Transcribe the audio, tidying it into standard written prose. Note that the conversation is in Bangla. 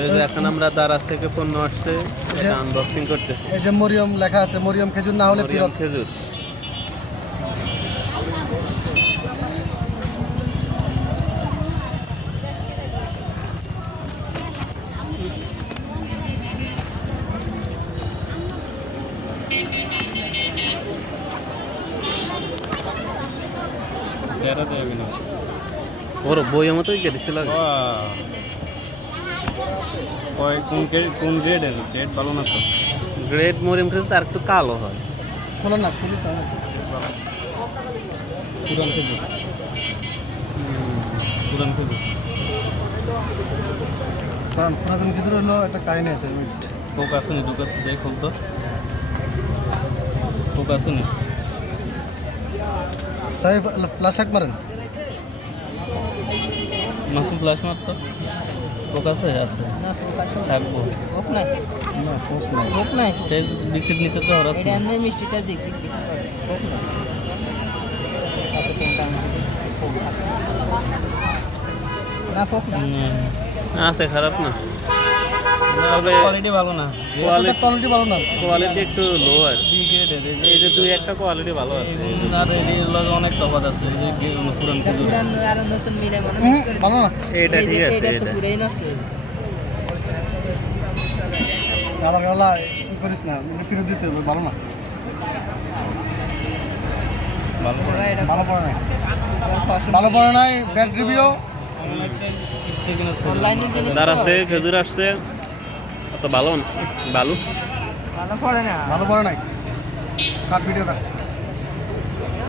এই যে এখন আমরা দারাজ থেকে পণ্য আসছে, এটা আনবক্সিং করতেছি। এই যে মরিয়ম লেখা আছে, মরিয়ম খেজুর না হলে মরিয়ম ফেরত। খেজুর। সেরা দেবে না ওর বইয়ের মতোই কেটেছিল। কোন গ্রেডের গ্রেড ভালো না তো গ্রেট মরিয়ম খেজুর তো আর একটু কালো হয়। খোলো না, খুলি চাও না। পুরান খেজুর পুরান খেজুর কারণ পুরাতন খেজুর হলো একটা কাহিনী আছে। কোক আছে নি দোকান যাই খুলতো কোক আছে নি চাই ফ্লাশ লাইট মারেন। মাসুম ফ্লাশ মারতো কোক আছে আছে থাকবো কোক নাই, না কোক নাই। কোক নাই, তেজ বিসির নিচে তো হঠাৎ এটা এমনি মিষ্টিটা দিক দিক দিক করে কোক নাই। কত কোনটা কোক আছে না, কোক না। আছে, খারাপ না, তবে কোয়ালিটি ভালো না কোয়ালিটি ভালো না। কোয়ালিটি একটু লো আর কি। বি গ্রেডের এই যে দুই একটা কোয়ালিটি ভালো আছে। আর এর লগে অনেক তফাৎ আছে এই যে পুরান খেজুর পুরান আর নতুন মিলে মনে mix করে ভালো না। এইটা এই যে ঠিক আছে, এটা তো এটা পুরাই নষ্ট হয়ে যাবে। গালা গালা করিস না, ফিরে দিতে হবে। ভালো না, ভালো ওরা এটা ভালো পড়ে নাই, আবার ফসল ভালো পড়ে নাই। Bad review. অনলাইনে জিনিস দারাজ তো থেকে খেজুর আসছে, অত ভালো না, ভালো। ভালো পড়ে না। ভালো পড়ে নাই। কাট ভিডিও কাট।